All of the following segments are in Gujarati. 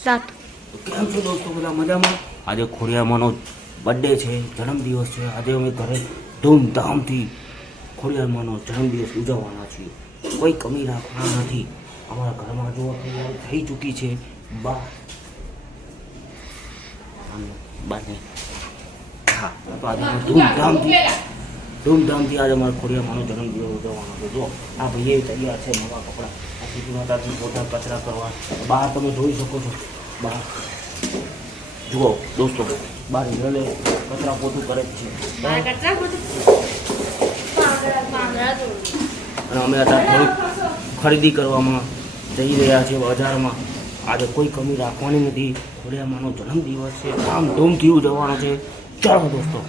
સ્ટાર્ટ. કેમ છો દોસ્તો, બધા મજામાં? આજે ખોડિયારમાંનો બર્થડે છે, જન્મદિવસ છે. આજે અમે ઘરે ધૂમધામથી ખોડિયારમાંનો જન્મદિવસ ઉજવવાના છીએ. કોઈ કમી રાખવાના નથી. અમારા ઘરમાં જો તૈયારી થઈ ચૂકી છે. બાને હા, તો આજે અમે ધૂમધામથી આજે અમારા ખોડિયારમાંનો જન્મદિવસ ઉજવવાનો છે. જો આ ભાઈએ તૈયાર છે, નવા કપડાં, આ સીધી માતાજી પોતા કચરા કરવા. બહાર તમે જોઈ શકો છો. બહાર જુઓ દોસ્તો, બહાર હિરલે કચરા પોતું કરે જ છે. અને અમે અત્યારે થોડીક ખરીદી કરવામાં જઈ રહ્યા છીએ બજારમાં. આજે કોઈ કમી રાખવાની નથી. ખોડિયારમાંનો જન્મદિવસ છે, ધામધૂમથી ઉજવવાનો છે. ચાલો દોસ્તો.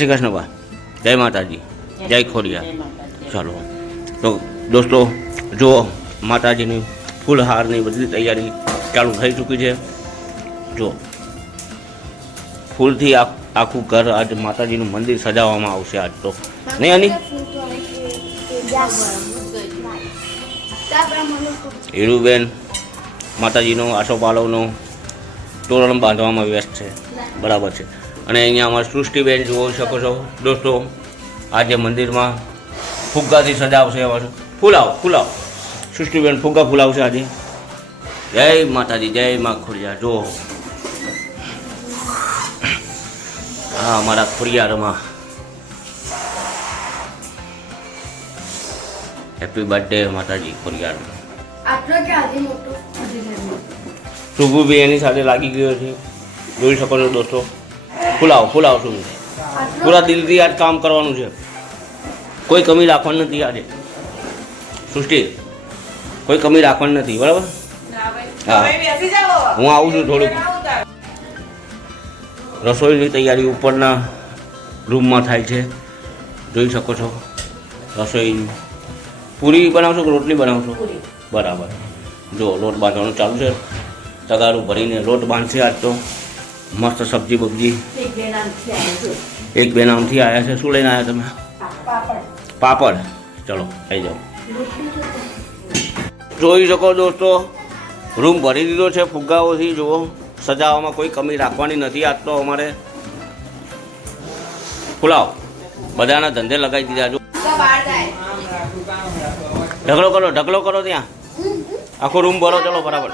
શ્રી કૃષ્ણ બા, જય માતાજી, જય ખોડિયાર. ચાલો તો દોસ્તો, જુઓ માતાજીની ફૂલહારની બધી તૈયારી ચાલુ થઈ ચૂકી છે. જો ફૂલથી આખું ઘર આજ માતાજીનું મંદિર સજાવવામાં આવશે આજ તો, નહીં આની? હીરુબેન માતાજીનો આસોપાલવનો તોરણ બાંધવામાં વ્યસ્ત છે. બરાબર છે. અને અહીંયા અમારા સૃષ્ટિબેન જોઈ શકો છો દોસ્તો, આજે મંદિરમાં ફુગ્ગાથી સજાવશે. અમારું ફૂલાવ સૃષ્ટિબેન ફુગ્ગા ફૂલાવશે આજે. જય માતાજી, જય મા ખોડિયાર. જો હા, અમારા ખોડિયારમાં હેપી બર્થડે માતાજી ખોડિયારમાં. શુભુ બી એની સાથે લાગી ગયો છે, જોઈ શકો છો દોસ્તો. ફૂલાવ શું પૂરા દિલથી આજ કામ કરવાનું છે. કોઈ કમી રાખવાની નથી આજે. સૃષ્ટિ, કોઈ કમી રાખવાની નથી. બરાબર? હા, હું આવું છું થોડુંક. રસોઈની તૈયારી ઉપરના રૂમમાં થાય છે, જોઈ શકો છો. રસોઈ પૂરી બનાવશો કે રોટલી બનાવશો? બરાબર. જો લોટ બાંધવાનું ચાલુ છે. તગારું ભરીને લોટ બાંધશે આજ તો. મસ્ત સબ્જી બબ્જી. એક બે નામથી આવ્યા છે. શું લઈને આવ્યા તમે? પાપડ. ચલો આવી જાઓ. જોઈ શકો દોસ્તો, રૂમ ભરી દીધો છે ફુગ્ગાઓથી. જુઓ, સજાવવામાં કોઈ કમી રાખવાની નથી આજ તો અમારે. ફુલાવ બધાના ધંધે લગાવી દીધા. જો ઢગલો કરો ત્યાં. આખો રૂમ ભરો. ચલો બરાબર.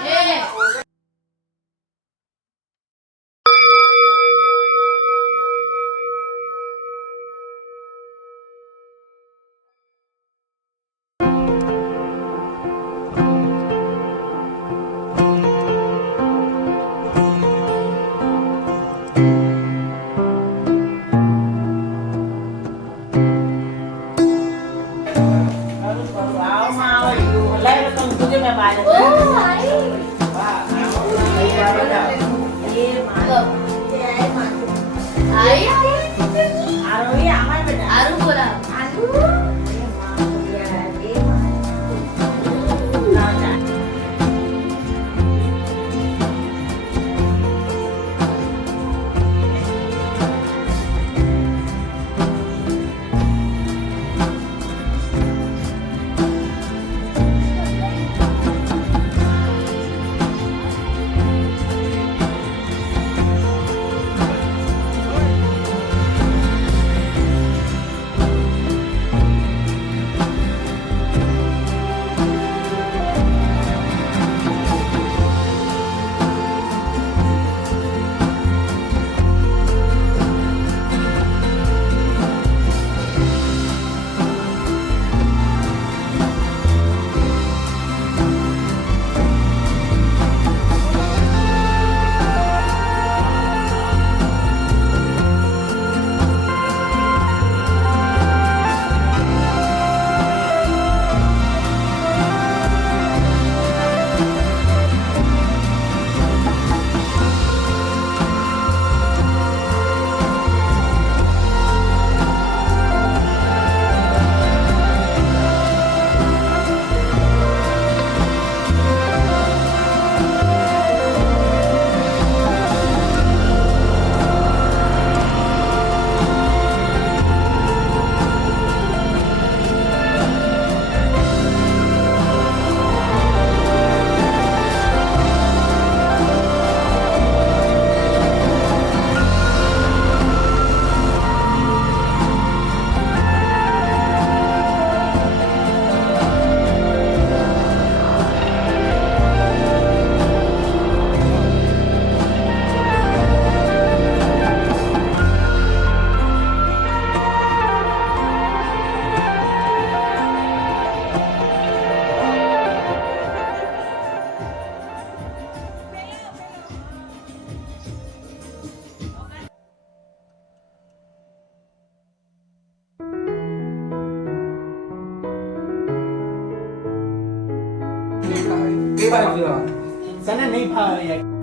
તને નહીં ફાવે યાર.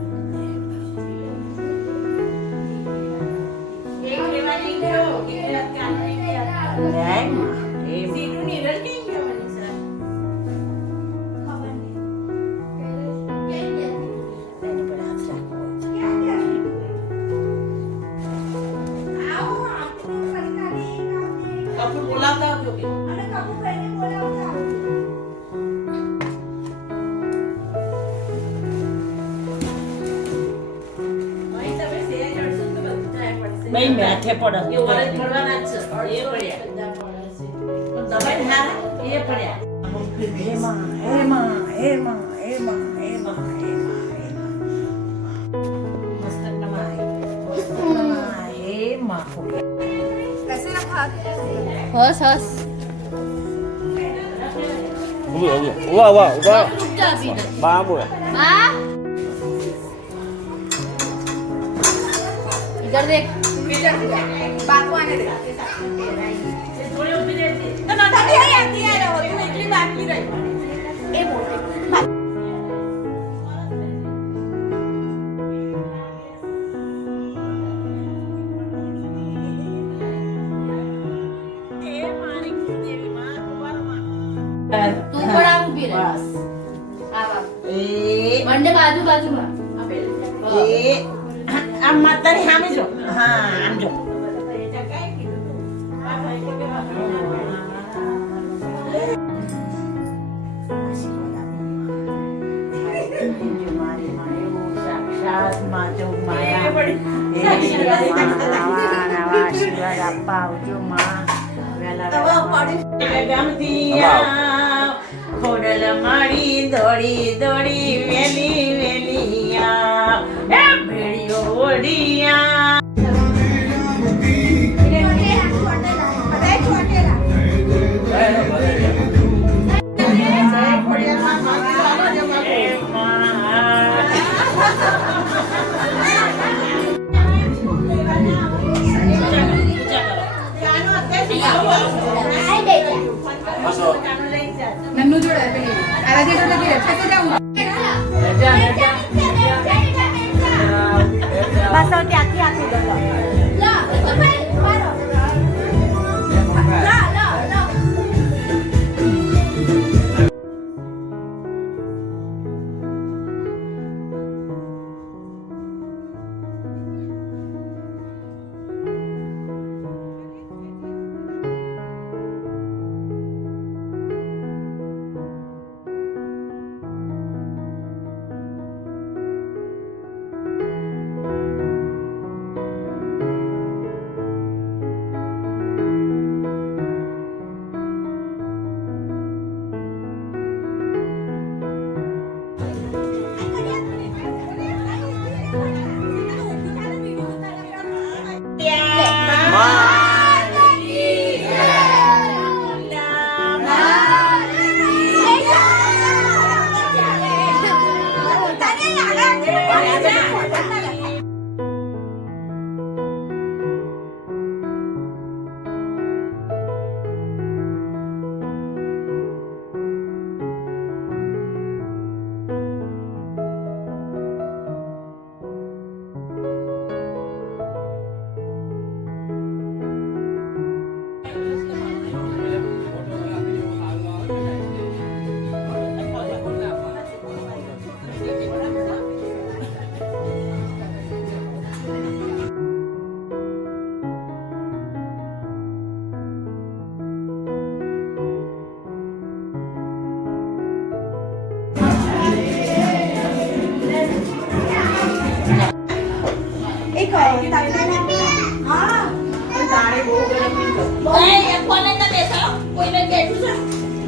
ભાઈ મેઠે પડે એ વરસ પડવાના જ છે એ પડ્યા દવાઈ ના એ પડ્યા એમાં એમાં એમાં એમાં એમાં એમાં મસ્ત કમાય એમાં कैसे रखा हस हस વાહ વાહ વાહ रुक जा अभी બાબુ हाँ इधर देख इधर बात को आने दे थोड़ी ऊपर रहती तो ना थकी है आती है वो तू एकली बाकी रही ए मोटे तू बड़ा ऊपर है बस आवा ए मंडे बाजू बाजू में એ આમ માતાની સામે જો હા આમ જો સાક્ષાત માજો માયા આશીર્વાદ આપવા આવજો માં ખોડલ મારી દોડી દોડી વેલી વેલિયા એ ભેડિયો ઓડિયા नन्नू जोड़ा है आराध्या जोड़ा की रक्षा से जाऊं बस और क्या क्या तू ला तो भाई मारो ला ला ला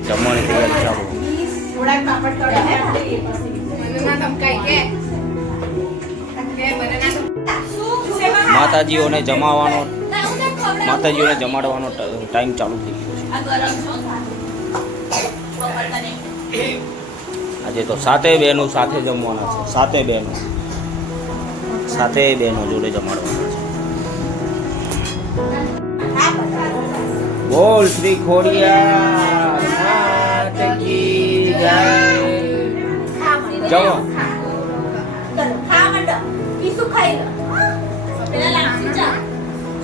જમવાની તૈયારી ચાલુ થોડા પાપડ તળે મનના ધમકાઈ કે માતાજીઓને જમાડવાનો ટાઈમ ચાલુ થઈ ગયો છે આજે તો સાતે બહેનો સાથે જમવાના છે સાતે બહેનો જોડે જમાડવાના છે બોલ શ્રી ખોડિયાર માત કી જય જમો ખા મંડો પીસું ખાઈ લો પેલા લાપસી ચા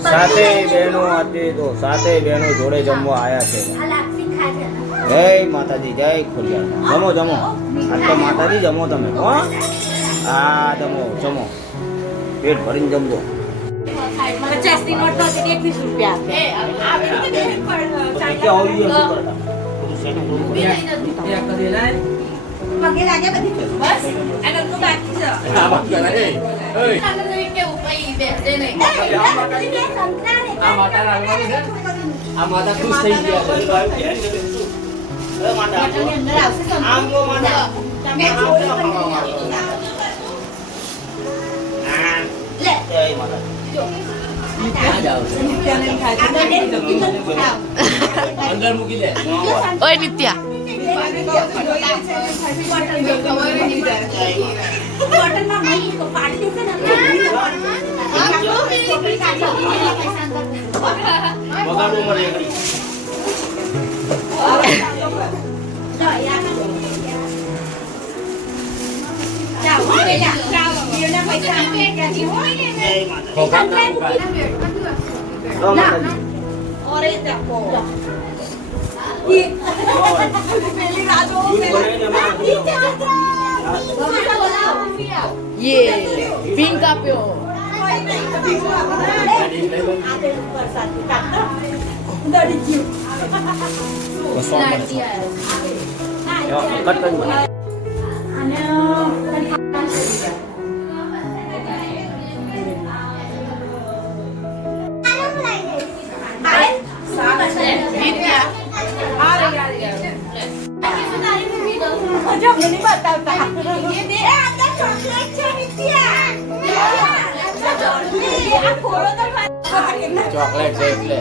સાતે બહેનો આજે તો સાતે બહેનો જોડે જમવા આયા છે આ લાપસી ખાજે જય માતાજી જય ખોડિયાર જમો જમો આજ તો માતાજી જમો તમે હો આ જમો પેટ ભરીને જમજો 50 ની નોટ તો 21 રૂપિયા આપે ક્યાં આવી ગયો શું કરતા બધું સેટિંગ મગે લાગે બધી બસ આગળ તો બાકી છે આ વાત કરે એ આ માતા ખુશ થઈ ગયા છે આમ જો માતા લે જય માતા અંદર મૂકી દે ઓય નિત્યા બોટલમાં મહી તો પાડી દેશે ને બગાડો મરે એકડી ખોખા લો માતાજી પેલી રાજો યે પિંક આપ્યો કટ કરી મને ચોકલેટ છે એટલે